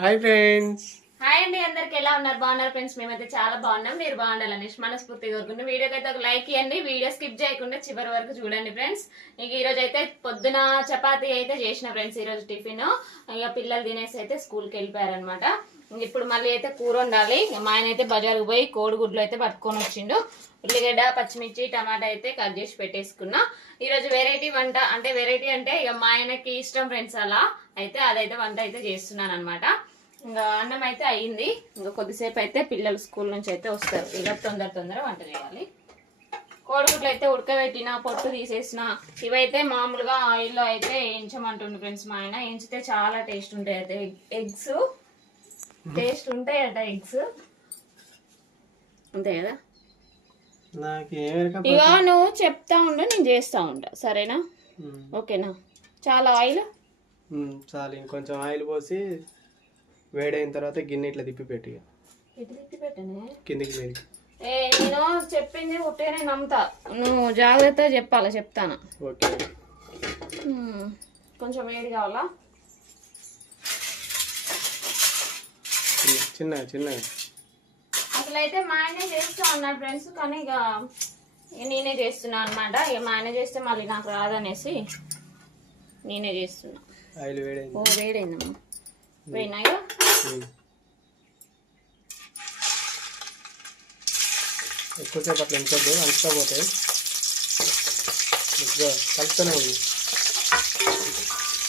Hi friends hi అండి అందరికి ఎలా ఉన్నారు? బాగున్నారు ఫ్రెండ్స్ మేమైతే చాలా బాగున్నాం. మీరు బాగుండాలని మనస్ఫూర్తి కోరుకుంటున్నాం. వీడియోకి అయితే ఒక లైక్ ఇవ్వండి. వీడియో స్కిప్ చేయకుండా చివరి వరకు చూడండి ఫ్రెండ్స్ ఇక ఈ రోజు అయితే పొద్దున చపాతీ అయితే చేసిన ఫ్రెండ్స్ ఈ రోజు టిఫిన్. ఇక పిల్లలు తినేసి అయితే స్కూల్కి వెళ్ళిపోయారనమాట ఇప్పుడు మళ్ళీ అయితే కూర వండాలి. ఇక మా ఆయన అయితే బజార్కి పోయి కోడిగుడ్లు అయితే పట్టుకొని వచ్చిండు. ఉల్లిగడ్డ పచ్చిమిర్చి టమాటా అయితే కట్ చేసి పెట్టేసుకున్నా. ఈరోజు వెరైటీ వంట అంటే వెరైటీ అంటే ఇక మా ఆయనకి ఇష్టం ఫ్రెండ్స్ అలా అయితే అదైతే వంట అయితే చేస్తున్నాను అనమాట ఇంకా అన్నం అయితే అయ్యింది. ఇంకా కొద్దిసేపు అయితే పిల్లలు స్కూల్ నుంచి అయితే వస్తారు. ఇక తొందర తొందర వంట చేయాలి. కోడిగుడ్లు అయితే ఉడకబెట్టిన పొట్టు తీసేసిన ఇవైతే మామూలుగా ఆయిల్లో అయితే వేయించమంటుండు ఫ్రెండ్స్ మా ఆయన. వేయించితే చాలా టేస్ట్ ఉంటాయి. అయితే ఎగ్స్ టేస్ట్ ఉంటాయట ఎగ్స్. అంతే కదా? ఇక నువ్వు చెప్తా ఉండు నేను చేస్తా ఉంటా సరేనా? ఓకేనా? చాలా ఆయిల్? చాలు. ఇంకొంచెం ఆయిల్ పోసి వేడైన తర్వాత గిన్నె ఇట్లా తిప్పి పెట్టి కిందికి మీదకి ఏ నేను చెప్పింది ఉట్టేనే నమ్ముతా. నువ్వు జాగ్రత్తగా చెప్పాలా చెప్తాను? ఓకే. కొంచెం వేడి కావాలా? చిన్న చిన్నగా అసలు అయితే మా ఆయనే చేస్తా ఉన్నాడు ఫ్రెండ్స్ కానీ ఇక నేనే చేస్తున్నా అనమాట ఇక మా ఆయన చేస్తే మళ్ళీ నాకు రాదనేసి నేనే చేస్తున్నా. ఆయిల్ వేడైంది. ఓ వేడైందమ్మా. ఉమ్. ఎక్కువసేపు అట్లా ఉంచొద్దు అంచుతా పోతాయి. కలుపుతూనే ఉంది.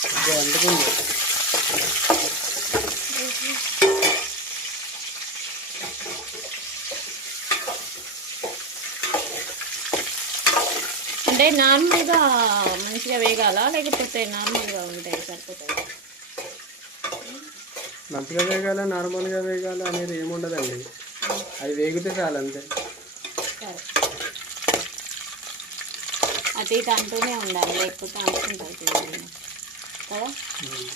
ఇదిగో అంటే నార్మల్గా మంచిగా వేగాల? లేకపోతే నార్మల్గా ఉంటాయి సరిపోతాయి మంచిగా వేగాల నార్మల్గా వేగాల అనేది ఏముండదండి. అది వేగితే చాలు అంతే. ఇటు అంటూనే ఉండాలి లేకపోతే. కదా? ఉమ్.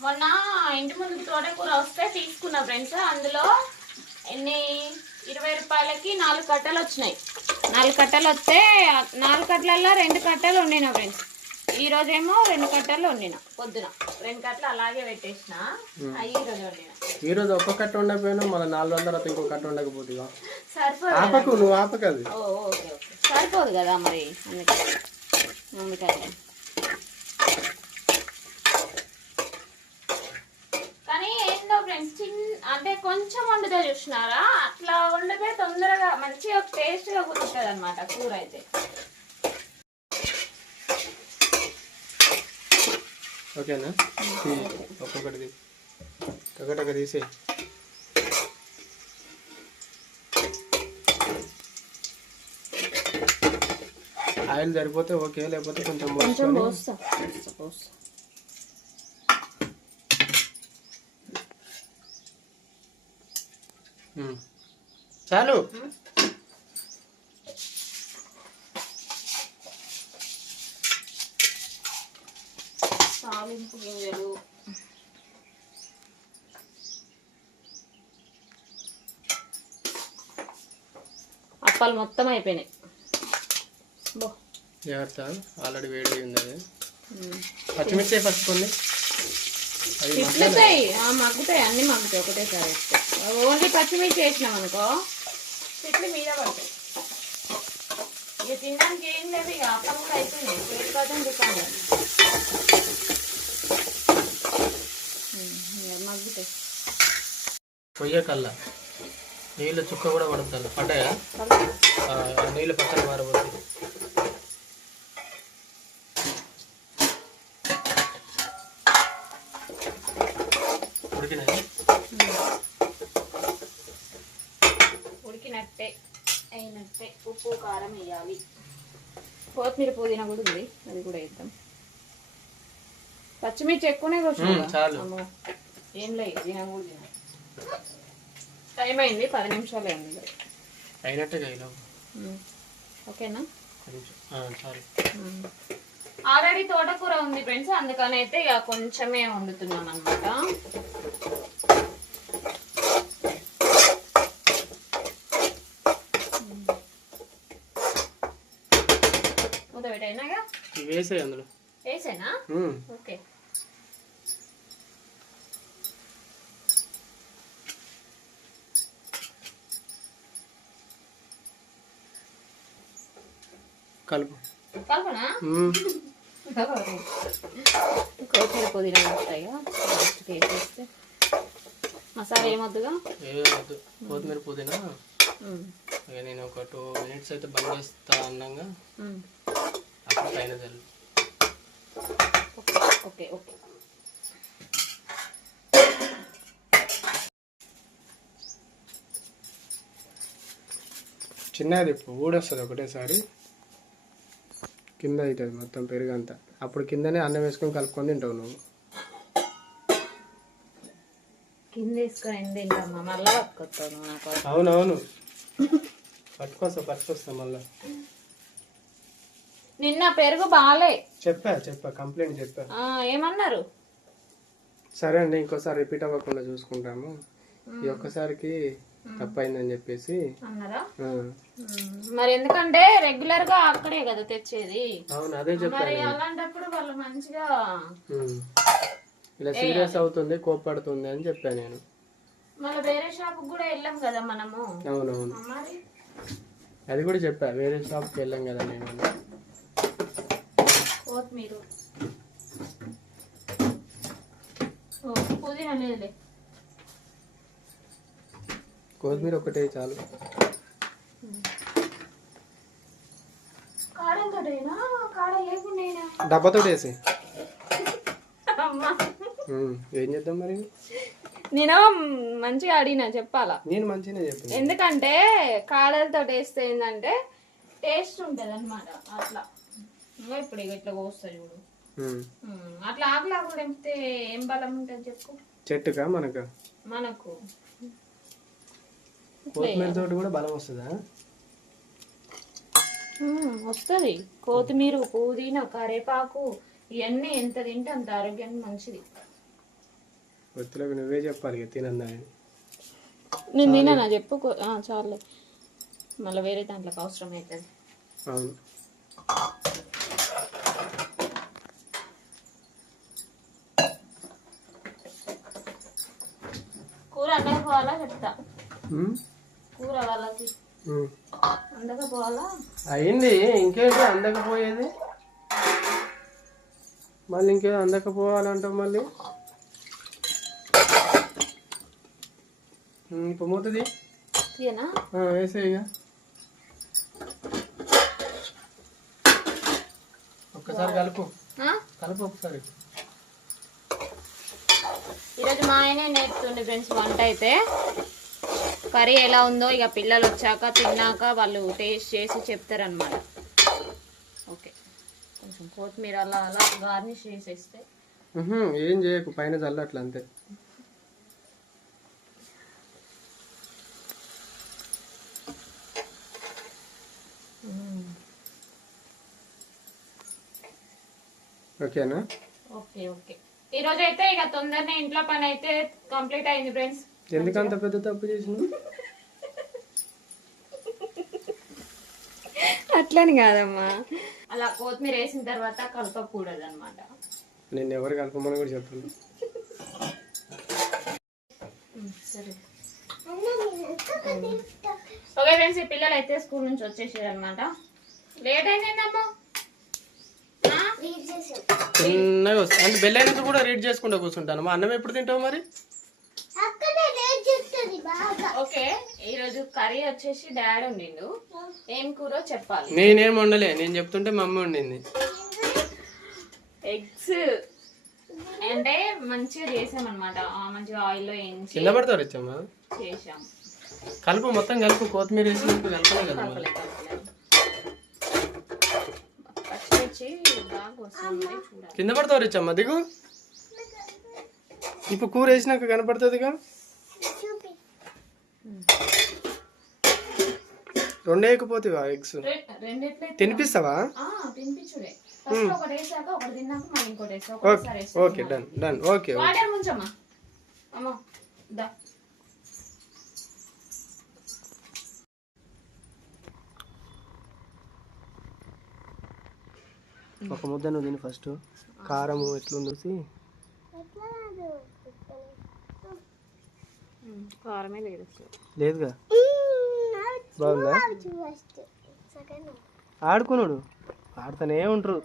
మొన్న ఇంటి ముందు తోటకూర వస్తే తీసుకున్నా ఫ్రెండ్స్ అందులో ఎన్ని? ఇరవై రూపాయలకి నాలుగు కట్టలు వచ్చినాయి. నాలుగు కట్టలు వస్తే నాలుగు కట్టలలో రెండు కట్టలు వండిన ఫ్రెండ్స్ ఈ రోజేమో రెండు కట్టలు వండిన పొద్దున. రెండు కట్టలు అలాగే పెట్టేసిన అవి ఈ రోజు వండిన. ఈ రోజు ఒక్క కట్ట ఉండకపోయినా మళ్ళీ నాలుగు వందల తర్వాత ఇంకో కట్ట ఉండకపోతే. సరిపోదు ఆపకు నువ్వు ఆపకు అది. Oh okay okay. సరిపోదు కదా మరి అందుకని అందుకని కానీ ఏందో ఫ్రెండ్స్ చిన్న అంటే కొంచెం వండితే చూసినారా? అట్లా వండితే తొందరగా మంచిగా టేస్ట్గా కుదురుతుంది అనమాట కూర అయితే ఓకేనా? తీ. ఒక్కొక్కటి. టకటక తీసే. ఆయిల్ సరిపోతే ఓకే లేకపోతే కొంచెం పోస్తా పోస్తా పోస్తా ఉమ్. చాలు. తాలింపు గింజలు. అప్పాలు మొత్తం అయిపోయినాయి. జాగ్రత్త ఆల్రెడీ వేడి ఉంది అది. పచ్చిమిర్చి ఫస్ట్ కొన్ని. ఆ, మగ్గుతాయి. అన్ని మగ్గుతాయి. ఒకటేసారి వేస్తే. ఓన్లీ పచ్చిమిర్చి వేసినాం అనుకో. తిట్లు మీద పడతాయి. ఇక తినడానికి ఏం లేదు ఇక అప్పం కూడా అయిపోయినాయి. పేరు కాదని దుకాణం మగ్గుతాయి. పొయ్య కల్లా. నీళ్ళు చుక్క కూడా పడుతుంది. పడ్డాయా? నీళ్ళు పక్కన మారబోతుంది ఉడికినాయి ఉడికినట్టే అయినట్టే ఉప్పు కారం వేయాలి. కొత్తిమీర పుదీనా కూడా ఉంది. అది కూడా వేద్దాం. పచ్చిమిర్చి ఎక్కువనే. కూర్చున్నాము ఏం లేదు తిన కూడా తిన టైం అయింది పది నిమిషాలు అయింది. అయినట్టే. ఓకేనా? ఆల్రెడీ తోటకూర ఉంది ఫ్రెండ్స్. అందుకని అయితే ఇక కొంచెమే వండుతున్నాను అనమాట మూత వేసే అందులో. వేసేనా? ఓకే. కలుపు. కలుపునా? కొత్తిమీర పుదీనా ఉంటాయా? వేసేస్తే. మసాలా ఏమొద్దుగా? ఏమొద్దు కొత్తిమీర పుదీనా. నేను ఒక టూ మినిట్స్ అయితే బంద్ చేస్తా అన్నాగా. Okay okay. చిన్నది ఊడొస్తుంది ఒకటేసారి. కింద అవుతుంది మొత్తం పెరుగంతా. అప్పుడు కిందనే అన్నం వేసుకొని కలుపుకొని తింటావు నువ్వు. కింద వేసుకొని ఎంత తింటామా మళ్ళా పట్టుకొస్తావు నువ్వు నాకు అవునవును. పట్టుకొస్తా పట్టుకొస్తా మళ్ళా. నిన్న పెరుగు బాగాలే చెప్పా చెప్పా కంప్లైంట్ చెప్పా. ఆ, ఏమన్నారు? సరే అండి ఇంకోసారి రిపీట్ అవ్వకుండా చూసుకుంటాము. ఈ ఒక్కసారికి తప్పైందని చెప్పేసి. అన్నారా? ఆ, ఉమ్, మరి ఎందుకంటే రెగ్యులర్గా అక్కడే కదా తెచ్చేది. అవును అదే చెప్పా మరి అలాంటప్పుడు వాళ్ళు మంచిగా ఉమ్. ఇలా సీరియస్ అవుతుంది కోప్పడుతుంది అని చెప్పా నేను. మళ్ళీ వేరే షాప్ కూడా వెళ్ళాం కదా మనము. అవునవును. మరి? అది కూడా చెప్పా వేరే షాప్కి వెళ్ళాం కదా నేను అని. కొత్తిమీర. పుదీనా లేదులే. కొత్తిమీర ఒకటే చాలు. కాడంతోటేనా కాడ లేకుండా డబ్బాతో వేసి. ఏం చేద్దాం మరి? నేను మంచిగా అడిగినా చెప్పాలా? నేను మంచిగానే చెప్పిన. ఎందుకంటే కాడలతో టేస్ట్ ఏంటంటే టేస్ట్ ఉంటుంది అనమాట అట్లా. ఇప్పుడు ఇట్లా కోస్తుంది చూడు. అట్లా ఆకులు ఆకులు తెంపితే ఏం బలం ఉంటుంది చెప్పు. చెట్టుకా మనకు? మనకు. కొత్తిమీర తోటి కూడా బలం వస్తుందా? వస్తుంది. కొత్తిమీర పుదీనా కరేపాకు ఇవన్నీ ఎంత తింటే అంత ఆరోగ్యానికి మంచిది. వృత్తిలోకి నువ్వే చెప్పాలి తినందని. నేను తినా చెప్పు చాలే మళ్ళీ వేరే దాంట్లోకి అవసరం అవుతుంది అవును కూర అందకపోవాలా చెప్తా? ఉమ్, కూర వాళ్ళకి. ఉమ్. అందకపోవాలా? అయింది ఇంకేంటి అందకపోయేది? మళ్ళీ ఇంకేదో అందకపోవాలంటావు మళ్ళీ? ఇప్పుడు మూతది తీయనా? వేసేయిగా ఒక్కసారి కలుపు? కలుపు ఒకసారి. ఈరోజు మా ఆయనే నేర్పుతుండే ఫ్రెండ్స్ వంట అయితే. కర్రీ ఎలా ఉందో ఇక పిల్లలు వచ్చాక తిన్నాక వాళ్ళు టేస్ట్ చేసి చెప్తారనమాట ఓకే. కొంచెం కొత్తిమీర అలా అలా గార్నిష్ చేసేస్తే. ఏం చేయకు పైన చల్లట్ల అంతే. ఓకేనా? Okay okay. ఈరోజు అయితే ఇక తొందరనే ఇంట్లో పని అయితే కంప్లీట్ అయింది ఫ్రెండ్స్. ఎందుకంత పెద్ద తప్పు చేసినావు? అట్లని కాదమ్మా. అలా కొత్తిమీర వేసిన తర్వాత కలపకూడదు అనమాట నేను ఎవరు కలపమని కూడా చెప్పాను. సరే. ఓకే ఫ్రెండ్స్ ఈ పిల్లలు అయితే స్కూల్ నుంచి వచ్చేసారు అనమాట లేట్ అయిందేందమ్మా? చిన్నగా వస్తుంది. అంటే బెల్ అయినందుకు కూడా రీడ్ చేసుకుంటూ కూర్చుంటాను మా అన్నం ఎప్పుడు తింటావు మరి? ఓకే ఈ రోజు కర్రీ వచ్చేసి డాడ్ ఉండిండు ఏం కూర చెప్పాలి. నేనేం వండలే. నేను చెప్తుంటే మమ్మీ వండింది. ఎగ్స్. అంటే మంచిగా చేసాం అనమాట మంచిగా ఆయిల్లో వేయించి కింద పడతారు ఇచ్చమ్మా. చేసాం కలుపు మొత్తం కలుపు. కొత్తిమీర వేసి కలపలే కదా కింద పడతావు ఇచ్చమ్మా దిగు. ఇప్పుడు కూర వేసినాక కనపడుతుందిగా రెండు వేయకపోతేవా eggs? తినిపిస్తావా? Okay done done. Okay ఒక ముద్ద నువ్వు తిని ఫస్ట్. కారం ఎట్లుందో చూసి. కారమే లేదు లేదుగా? బాగుందా? ఆడుకున్నాడు ఆడుతూనే ఉంటారు.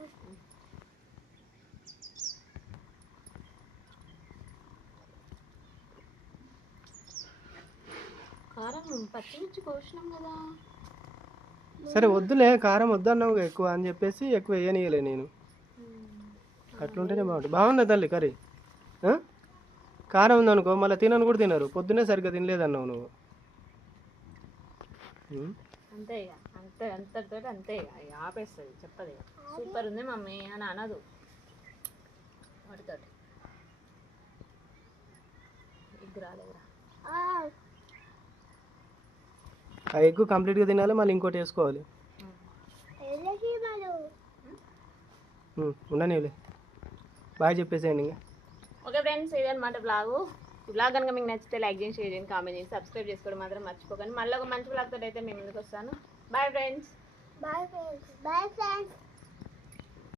కారం పచ్చిమిర్చి కోసినాం కదా. సరే వద్దులే కారం వద్దు అన్నావు ఎక్కువ అని చెప్పేసి ఎక్కువ వేయనీయలే నేను. అట్లుంటేనే బాగుంటుంది. బాగుందా తల్లి కర్రీ? కారం ఉందనుకో మళ్ళీ తినను కూడా తినరు. పొద్దునే సరిగ్గా తినలేదన్నావు నువ్వు? అంతే ఇక. అంతే అంతటితో అంతే ఆపేస్తుంది చెప్పదు ఇక. సూపర్ ఉంది మమ్మీ అని అనదు. వాటితోటి ఎగ్ రాలేదురా. ఆ ఎగ్ కంప్లీట్గా తినాలి మళ్ళీ ఇంకోటి వేసుకోవాలి. ఉండనివ్వలే బాగా చెప్పేసేయండి ఇంకా. ఓకే ఫ్రెండ్స్ ఇదన్నమాట బ్లాగు బ్లాగ్ కనుక మీకు నచ్చితే లైక్ చేయండి షేర్ చేయండి కామెంట్ చేయండి సబ్స్క్రైబ్ చేసుకోవడం మాత్రం మర్చిపోకండి. మళ్ళీ ఒక మంచి బ్లాగ్ తోటి అయితే మేము ముందుకు వస్తాను. Bye friends. Bye friends. Bye friends.